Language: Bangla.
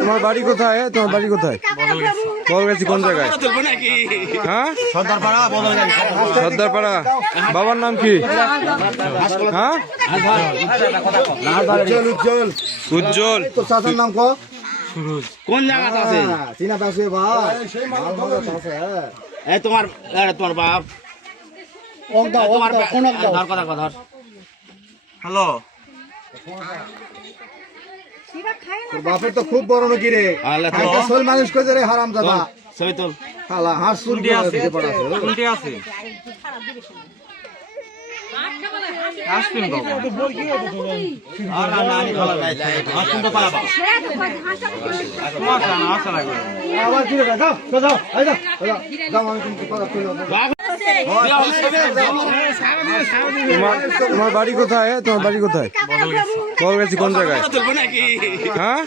তোমার বাড়ি কোথায়? তোমার বাড়ি কোথায়? বদলগাছি কোন জায়গায়? হ্যাঁ, সর্দারপাড়া। বাবার নাম কি? হ্যাঁ, উজ্জ্বল। উজ্জ্বল। চাচার নাম কো? কোন জায়গাতে আছে? চিনা পাশে ভাই এই তোমার বাপ তোমার ধর কথা ধর। হ্যালো, বাপের তো খুব বড় নাকি রে। শোল মানুষ কই রে হারাম দাদা। ছবি তোল। হালা হাঁস চুল দিয়ে আছে। উল্টে আছে। আবার কি রে যাও যাও এই যাও যাও আমি কিন্তু কথা কইলো। তোমার বাড়ি কোথায়? তোমার বাড়ি কোথায়? বদলগাছি কোন জায়গায়? হ্যাঁ।